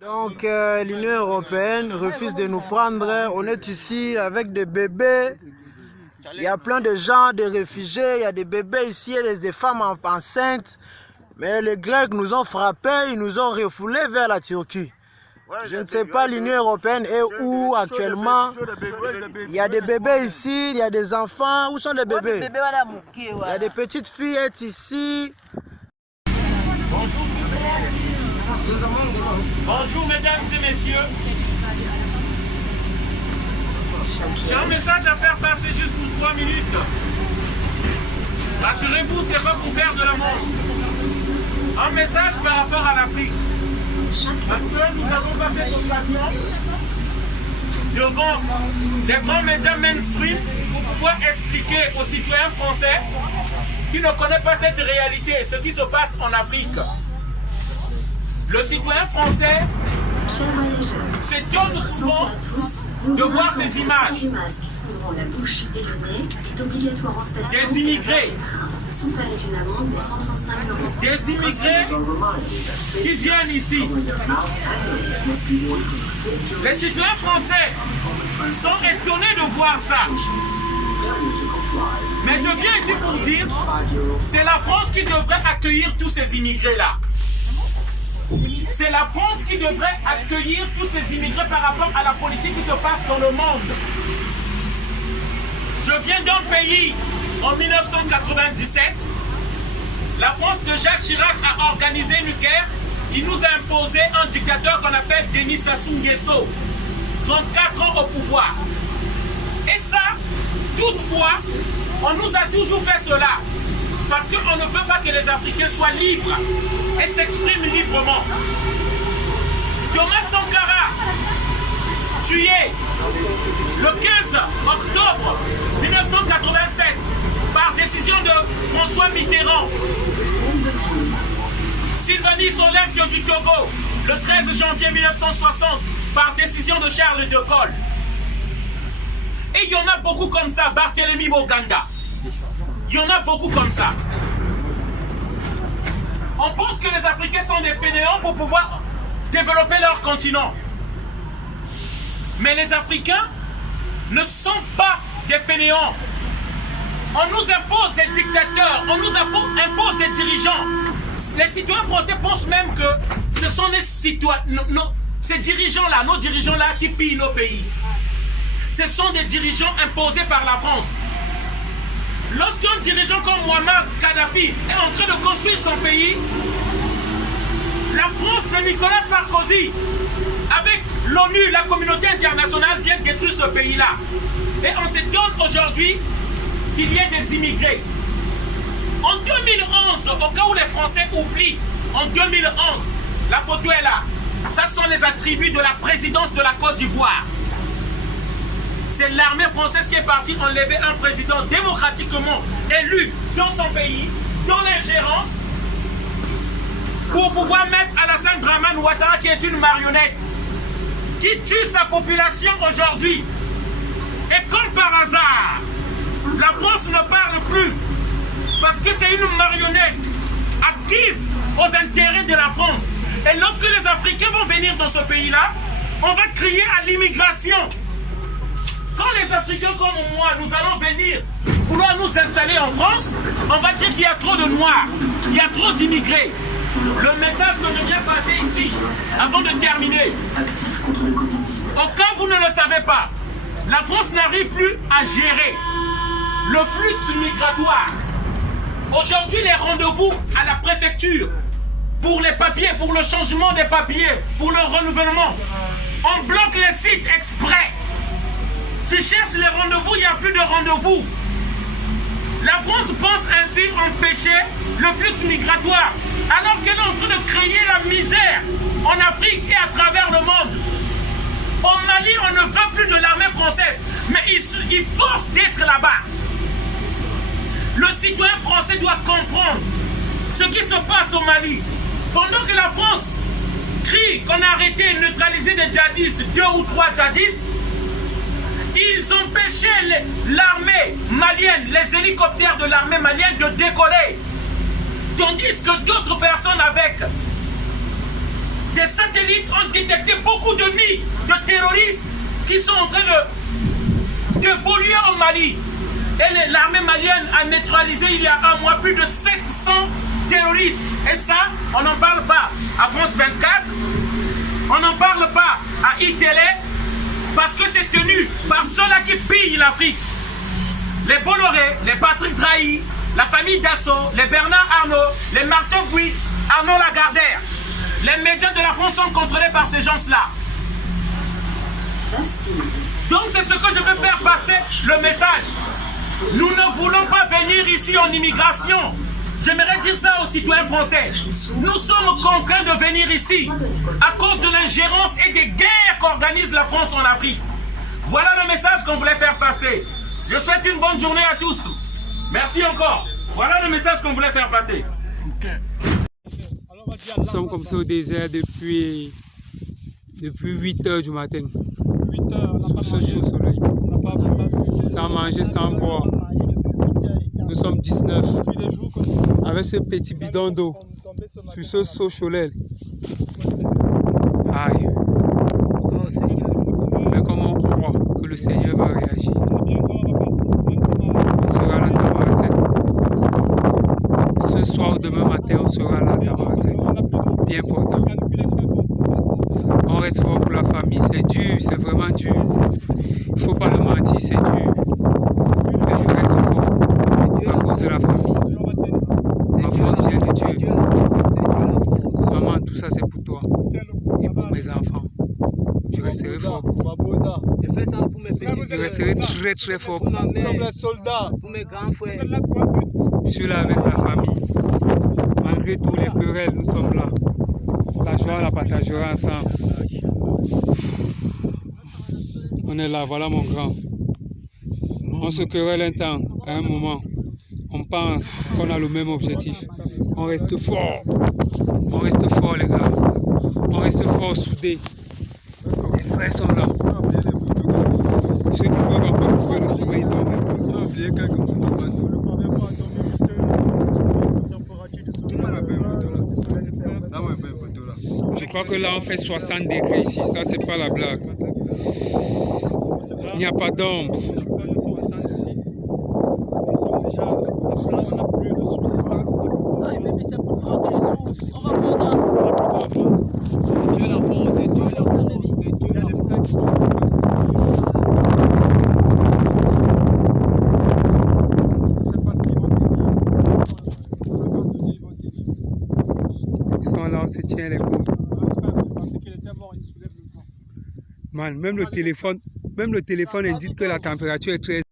Donc l'Union européenne refuse de nous prendre. On est ici avec des bébés. Il y a plein de gens, des réfugiés. Il y a des bébés ici et des femmes enceintes. Mais les Grecs nous ont frappés, ils nous ont refoulés vers la Turquie. Je ne sais pas l'Union européenne est où actuellement. Il y a des bébés ici, il y a des enfants. Où sont les bébés? Il y a des petites fillettes ici. Bonjour tout le monde. Bonjour mesdames et messieurs. J'ai un message à faire passer juste pour 3 minutes. Rassurez-vous, c'est pas pour faire de la manche. Un message par rapport à l'Afrique. Parce que nous avons pas cette occasion devant les grands médias mainstream pour pouvoir expliquer aux citoyens français qui ne connaissent pas cette réalité, ce qui se passe en Afrique. Le citoyen français s'étonne souvent de voir ces images des immigrés. Des immigrés qui viennent ici. Les citoyens français sont étonnés de voir ça. Mais je viens ici pour dire, c'est la France qui devrait accueillir tous ces immigrés-là. C'est la France qui devrait accueillir tous ces immigrés par rapport à la politique qui se passe dans le monde. Je viens d'un pays, en 1997, la France de Jacques Chirac a organisé une guerre. Il nous a imposé un dictateur qu'on appelle Denis Sassou Nguesso. 34 ans au pouvoir. Et ça, toutefois, on nous a toujours fait cela. Parce qu'on ne veut pas que les Africains soient libres et s'expriment librement. Thomas Sankara, tué le 15 octobre 1987 par décision de François Mitterrand. Sylvanus Olympio du Togo, le 13 janvier 1960 par décision de Charles de Gaulle. Et il y en a beaucoup comme ça, Barthélemy Moganda. Il y en a beaucoup comme ça. On pense que les Africains sont des fainéants pour pouvoir développer leur continent. Mais les Africains ne sont pas des fainéants. On nous impose des dictateurs, on nous impose des dirigeants. Les citoyens français pensent même que ce sont les citoyens, ces dirigeants-là, nos dirigeants-là qui pillent nos pays. Ce sont des dirigeants imposés par la France. Lorsqu'un dirigeant comme Muammar Kadhafi est en train de construire son pays, la France de Nicolas Sarkozy, avec l'ONU, la communauté internationale, vient détruire ce pays-là. Et on s'étonne aujourd'hui qu'il y ait des immigrés. En 2011, au cas où les Français oublient, en 2011, la photo est là. Ça sont les attributs de la présidence de la Côte d'Ivoire. C'est l'armée française qui est partie enlever un président démocratiquement élu dans son pays, dans l'ingérence, pour pouvoir mettre Alassane Dramane Ouattara, qui est une marionnette, qui tue sa population aujourd'hui. Et comme par hasard, la France ne parle plus, parce que c'est une marionnette acquise aux intérêts de la France. Et lorsque les Africains vont venir dans ce pays-là, on va crier à l'immigration. Quand les Africains comme moi, nous allons venir vouloir nous installer en France, on va dire qu'il y a trop de Noirs, il y a trop d'immigrés. Le message que je viens passer ici, avant de terminer, au cas où vous ne le savez pas, la France n'arrive plus à gérer le flux migratoire. Aujourd'hui, les rendez-vous à la préfecture, pour les papiers, pour le changement des papiers, pour le renouvellement, on bloque les sites exprès. Tu cherches les rendez-vous, il n'y a plus de rendez-vous. La France pense ainsi empêcher le flux migratoire, alors qu'elle est en train de créer la misère en Afrique et à travers le monde. Au Mali, on ne veut plus de l'armée française, mais il force d'être là-bas. Le citoyen français doit comprendre ce qui se passe au Mali. Pendant que la France crie qu'on a arrêté et neutralisé des djihadistes, 2 ou 3 djihadistes, ils empêchaient l'armée malienne, les hélicoptères de l'armée malienne de décoller. Tandis que d'autres personnes avec des satellites ont détecté beaucoup de nids de terroristes qui sont en train d'évoluer au Mali. Et l'armée malienne a neutralisé il y a un mois plus de 700 terroristes. Et ça, on n'en parle pas à France 24, on n'en parle pas à iTélé, parce que c'est tenu par ceux-là qui pillent l'Afrique. Les Bolloré, les Patrick Drahi, la famille Dassault, les Bernard Arnault, les Martin Guy, Arnaud Lagardère. Les médias de la France sont contrôlés par ces gens-là. Donc c'est ce que je veux faire passer le message. Nous ne voulons pas venir ici en immigration. J'aimerais dire ça aux citoyens français. Nous sommes contraints de venir ici à cause de l'ingérence et des guerres qu'organise la France en Afrique. Voilà le message qu'on voulait faire passer. Je souhaite une bonne journée à tous. Merci encore. Voilà le message qu'on voulait faire passer. Nous sommes comme ça au désert depuis 8 h du matin. 8 h, sous ce chaud soleil. Sans manger, sans boire. Nous sommes 19. Avec ce petit bidon d'eau sur ce saut soleil. Aïe. Mais comment on croit que le Seigneur va réagir? On sera là dans Tabarazene. Ce soir ou demain matin, on sera là dans Tabarazene. Bien important. On reste fort pour la famille. C'est dur, c'est vraiment dur. Il ne faut pas le mentir, c'est dur. Mais je reste fort à cause de la famille. Ma force vient de Dieu. Maman, tout ça c'est pour toi et pour mes enfants. Je resterai fort. Je resterai très très fort. Nous sommes les soldats pour mes grands frères. Je suis là avec la famille. Malgré tous les querelles, nous sommes là. La joie, on la partagera ensemble. On est là, voilà mon grand. On se querelle un temps, à un moment. On pense qu'on a le même objectif. On reste fort. On reste fort les gars. On reste fort soudés. Les frères sont là. Ceux qui peuvent pas trouver le soleil dans un peu. Je crois que là on fait 60 degrés ici. Ça c'est pas la blague. Il n'y a pas d'ombre. Ils sont là, on se tient les coudes. Man, même le téléphone indique que la température est très